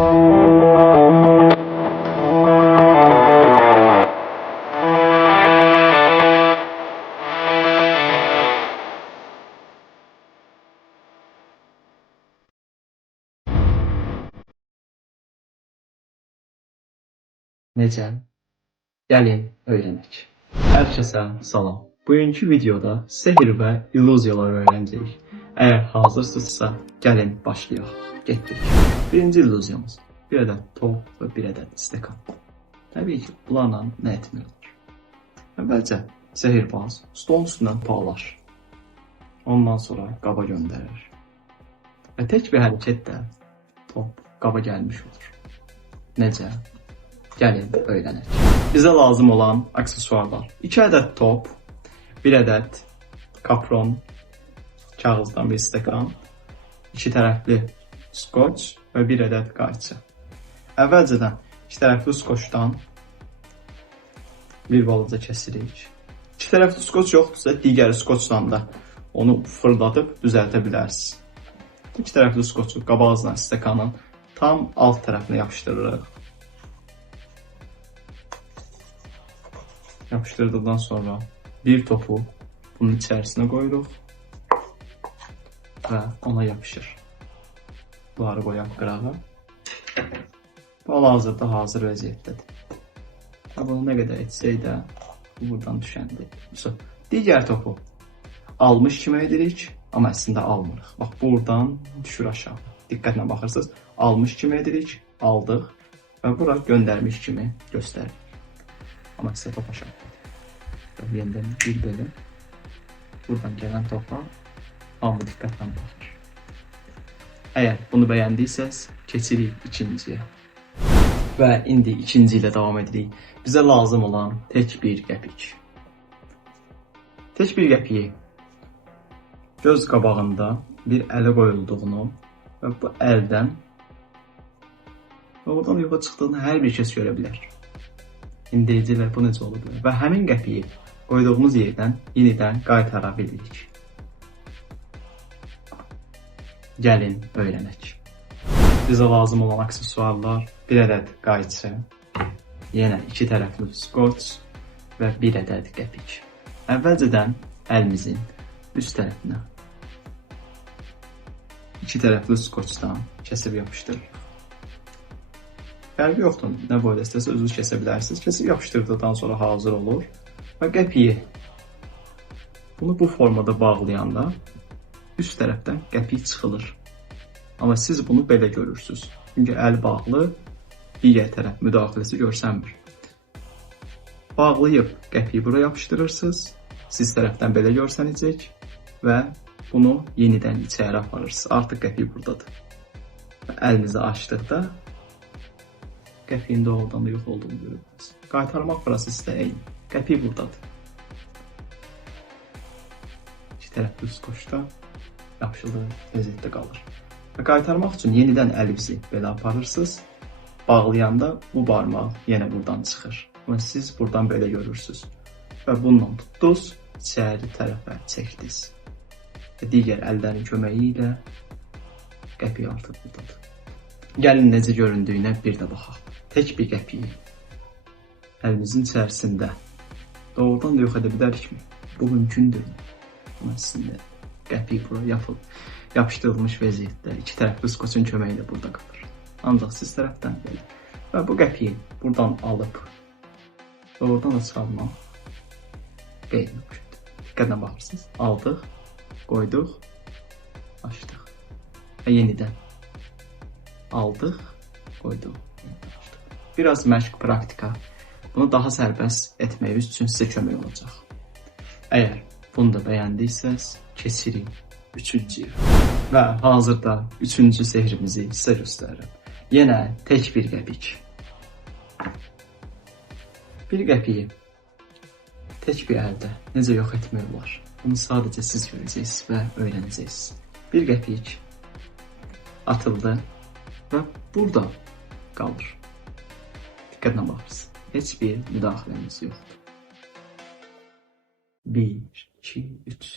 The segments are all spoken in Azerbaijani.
Necə? Gəlin öyrənək. Hər kəsə salam. Bugünkü videoda sehr və illüziyalar öyrənəcəyik. Əgər hazırsınızsa, gəlin başlayaq. Getdik. Birinci illüziyamız. Bir ədəd top və bir ədəd stəkan. Təbii ki, bunlarla nə etmək? Əvvəlcə sehirbaz stolun üstündən paylaşır. Ondan sonra qaba göndərir. Və tək bir hərəkətlə top qaba gəlmiş olur. Necə? Gəlin öyrənək. Bizə lazım olan aksesuarlar. 2 ədəd top, 1 ədəd kapron, kağızdan bir stəkan, 2 tərəfli skoç və 1 ədəd qayçı. Əvvəlcədən 2 tərəfli skoçdan bir balaca kəsirik. 2 tərəfli skoç yoxdursa, digər skoçdan da onu fırladıb düzəltə bilərsiniz. 2 tərəfli skoçu qabağızdan stəkanın tam alt tərəfinə yapışdırırıq. Yapıştırdıktan sonra bir topu bunun içərisinə qoyuruq və ona yapışır. Bunları qoyaq qırağa. Hal-hazırda hazır vəziyyətdədir. Bunu nə qədər etsək də buradan düşəndir. Digər topu almış kimi edirik, amma əslində almırıq. Bax, buradan düşür aşağı. Diqqətlə baxırsınız. Almış kimi edirik, aldıq və bura göndərmiş kimi göstərir. Amma sizə top aşağıdır. Yenidən bir bölüm. Buradan gələn topa hamı diqqətlə baxır. Əgər bunu bəyəndiysəz, keçirik ikinciyə. Və indi ikinci ilə davam edirik. Bizə lazım olan tək bir qəpik. Tək bir qəpiyi göz qabağında bir ələ qoyulduğunu və bu əldən oradan yoxa çıxdığını hər bir kəs görə bilər. İndicilər bu necə ola bilər? Və həmin qəpiyi qoyduğumuz yerdən yenidən qaytara bilirik. Gəlin öyrənək. Bizə lazım olan aksesuarlar 1 ədəd qayçı, yenə 2 tərəfli skoç və 1 ədəd qəpik. Əvvəlcədən əlimizin üst tərəfinə 2 tərəfli skoçdan kəsib yapışdırırıq. Fərqi yoxdur, nə boyda istəsə özünüz kəsə bilərsiniz. Kəsib yapışdırdıqdan sonra hazır olur. Və qəpiyi bunu bu formada bağlayanda üst tərəfdən qəpik çıxılır. Amma siz bunu belə görürsünüz. Çünki əl bağlı, digər tərəf müdaxiləsi görsənmir. Bağlayıb qəpiyi bura yapışdırırsınız. Siz tərəfdən belə görsənəcək və bunu yenidən içəri aparırsınız. Artıq qəpik buradadır. Və əlinizi açdıqda qəpiyin doğrudan da yox olduğunu görürsünüz. Qaytarmaq prosesi də eyni. Qəpik buradadır. 2 tərəfli skoçda yapışıldığı vəziyyətdə qalır. Və qaytarmaq üçün yenidən əlinizi belə aparırsınız. Bağlayanda bu barmaq yenə buradan çıxır. Və siz buradan belə görürsünüz. Və bununla tutdunuz, içəri tərəfə çəkdiniz. Və digər əllərin köməyi ilə qəpik artıq buradadır. Gəlin necə göründüyünə bir də baxaq. Tək bir qəpiyi əlimizin içərisində doğrudan da yox edə bilərikmi? Bu mümkündür. Amma əslində qəpik bura yapışdırılmış vəziyyətdə 2 tərəfli skoçun köməyi ilə burada qalır. Ancaq siz tərəfdən belə. Və bu qəpiyi buradan alıb doğrudan da çıxarmaq qeyri-mümkündür. Diqqətlə baxırsınız. Aldıq, qoyduq, açdıq. Və yenidən aldıq, qoyduq. Biraz məşq, praktika bunu daha sərbəst etməyiniz üçün sizə kömək olacaq. Əgər bunu da bəyəndiysəz, keçirik üçüncüyə. Və hazırda üçüncü sehrimizi sizə göstərirəm. Yenə tək bir qəpik. Bir qəpiyi tək bir əldə necə yox etmək olar? Bunu sadəcə siz görəcəksiniz və öyrənəcəksiniz. Bir qəpik atıldı və burada qalır. Diqqətlə baxırsınız. Heç bir müdaxiləmiz yoxdur. 1, 2, 3.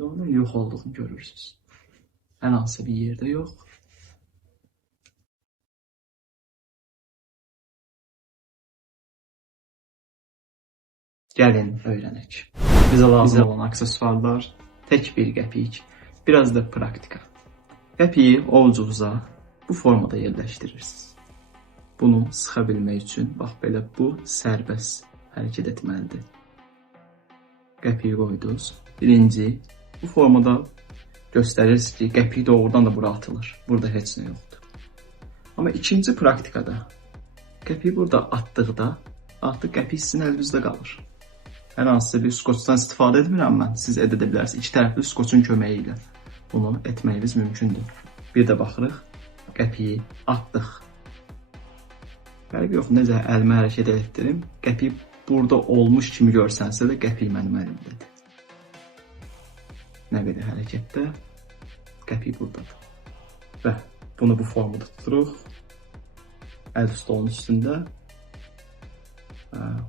Onun yox olduğunu görürsünüz. Hər hansı bir yerdə yox. Gəlin öyrənək. Bizə lazım olan aksesuarlar tək bir qəpik, biraz da praktika. Qəpiyi ovucunuza bu formada yerləşdirirsiniz. Bunu sıxa bilmək üçün bax belə bu sərbəst hərəkət etməlidir. Qəpiyi qoydunuz. Birinci bu formada göstərirsiniz ki, qəpik doğrudan da bura atılır. Burada heç nə yoxdur. Amma ikinci praktikada qəpiyi burada atdıqda artıq qəpik sizin əlinizdə qalır. Hər hansısa bir skoçdan istifadə etmirəm mən. Siz edə bilərsiniz. İki tərəfli skoçun köməyi ilə bunu etməyiniz mümkündür. Bir də baxırıq. Qəpiyi atdıq. Fərqi yox, necə əlimə hərəkət etdirim. Qəpik burada olmuş kimi görsənsə də qəpik mənim əlimdədir. Nə qədər hərəkətdə qəpik buradadır. Və bunu bu formada tuturuq. Əl stolun üstündə.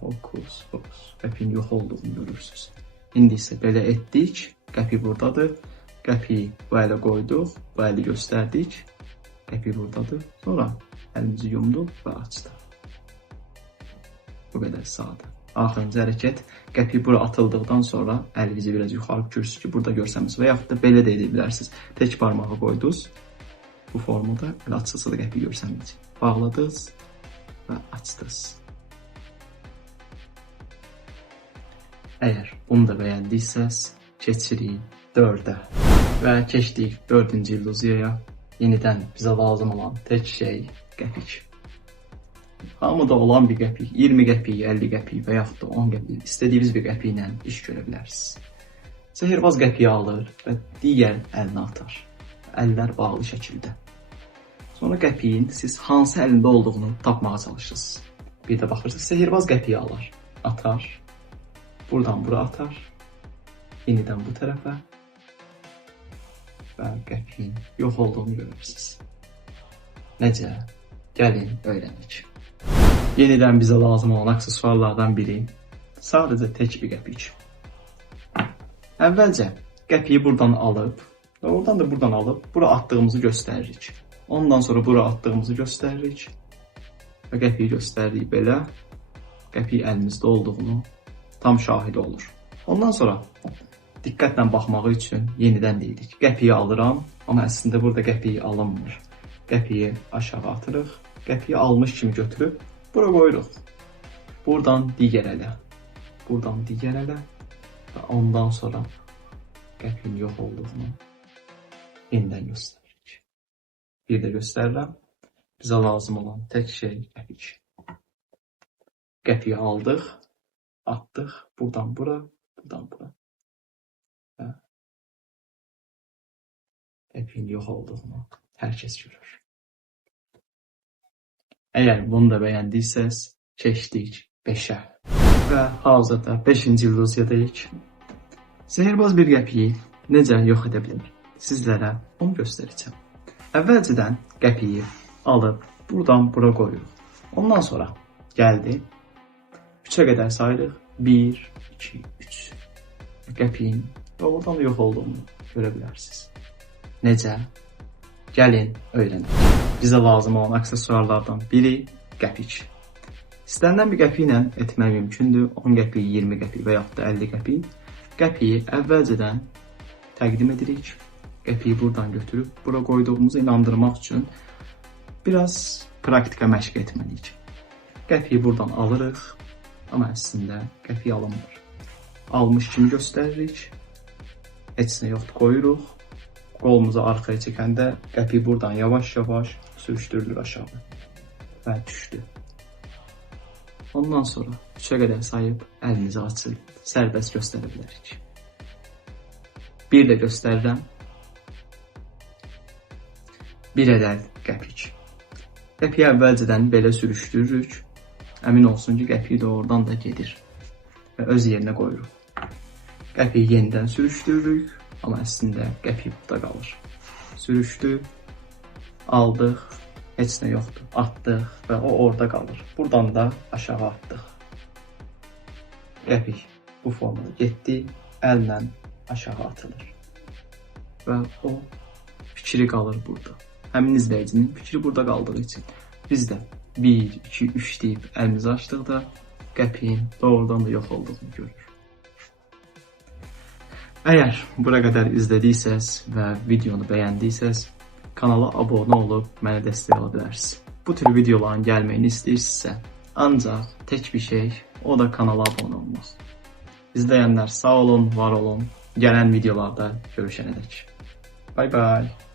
Hokus pokus. Qəpiyin yox olduğunu görürsünüz. İndi isə belə etdik. Qəpik buradadır. Qəpiyi bu ələ qoyduq. Bu əli göstərdik. Qəpik buradadır. Sonra əlimizi yumduq və açdıq. Bu qədər sadə. Axırıncı hərəkət qəpik bura atıldıqdan sonra əlinizi biraz yuxarı kürsünüz ki, burada görsəniz və yaxud da belə də edə bilərsiniz. Tək barmağı qoydunuz. Bu formada elə açılsa da qəpik görsəniz. Bağladınız və açdınız. Əgər bunu da bəyəndiysəz, keçirik 4-ə və keçdik 4-cü illüziyaya. Yenidən bizə lazım olan tək şey qəpik. Hamıda olan bir qəpik, 20 qəpik, 50 qəpik və yaxud da 10 qəpik, istədiyiniz bir qəpik ilə iş görə bilərsiniz. Sehirbaz qəpiyi alır və digər əlinə atar. Əllər bağlı şəkildə. Sonra qəpiyin siz hansı əlində olduğunu tapmağa çalışırsınız. Bir də baxırsınız, sehirbaz qəpiyi alır, atar. Buradan bura atar. Yenidən bu tərəfə. Və qəpiyin yox olduğunu görürsünüz. Necə? Gəlin öyrənək. Yenidən bizə lazım olan aksesuarlardan biri sadəcə tək bir qəpik. Əvvəlcə qəpiyi buradan alıb, oradan da buradan alıb, bura atdığımızı göstəririk. Ondan sonra bura atdığımızı göstəririk. Və qəpiyi göstəririk belə. Qəpiyi əlimizdə olduğunu tam şahidi olur. Ondan sonra diqqətlə baxmağı üçün yenidən deyirik. Qəpiyi alıram, amma əslində burada qəpiyi alınmır. Qəpiyi aşağı atırıq. Qəpiyi almış kimi götürüb bura qoyuruq. Buradan digər ələ. Buradan digər ələ. Və ondan sonra qəpiyin yox olduğunu yenidən göstəririk. Bir də göstərirəm. Bizə lazım olan tək şey qəpik. Qəpiyi aldıq. Atdıq, buradan bura, buradan bura. Və qəpiyin yox olduğunu hər kəs görür. Əgər bunu da bəyəndiysəz, keçdik 5-ə. Və hazırda 5-ci illüziyadayıq. Sehirbaz bir qəpiyi necə yox edə bilir? Sizlərə onu göstərəcəm. Əvvəlcədən qəpiyi alıb, buradan bura qoyuruq. Ondan sonra gəldi. 3-ə qədər sayırıq. 1, 2, 3. Qəpiyin doğrudan da yox olduğunu görə bilərsiniz. Necə? Gəlin öyrənək. Bizə lazım olan aksesuarlardan biri qəpik. İstənilən bir qəpik ilə etmək mümkündür. 10 qəpik, 20 qəpik və yaxud da 50 qəpik. Qəpiyi əvvəlcədən təqdim edirik. Qəpiyi buradan götürüb bura qoyduğumuzu inandırmaq üçün biraz praktika məşq etməliyik. Qəpiyi buradan alırıq. Amma əslində qəpiyi alınmır. Almış kimi göstəririk. Heç nə yoxdur, qoyuruq. Qolumuzu arxaya çəkəndə qəpiyi buradan yavaş-yavaş sürüşdürülür aşağı. Və düşdü. Ondan sonra 3-ə qədər sayıb əlinizi açıb sərbəst göstərə bilərik. Bir də göstərirəm. Bir ədəd qəpik. Qəpiyi əvvəlcədən belə sürüşdürürük. Əmin olsun ki, qəpiyi doğrudan da gedir və öz yerinə qoyuruq. Qəpiyi yenidən sürüşdürürük, amma əslində qəpiyi burada qalır. Sürüşdü, aldıq, heç nə yoxdur, atdıq və o orada qalır. Buradan da aşağı atdıq. Qəpik bu formada getdi, əllə aşağı atılır və o fikri qalır burada. Həmin izləyicinin fikri burada qaldığı üçün biz də 1, 2, 3 deyib əlimizi açdıqda qəpiyin doğrudan da yox olduğunu görür. Əgər bura qədər izlədiysəz və videonu bəyəndiysəz, kanala abunə olub mənə dəstək ola bilərsiniz. Bu tür videoların gəlməyini istəyirsinizsə, ancaq tək bir şey, o da kanala abunə olmaq. İzləyənlər sağ olun, var olun. Gələn videolarda görüşənədək. Bye bye.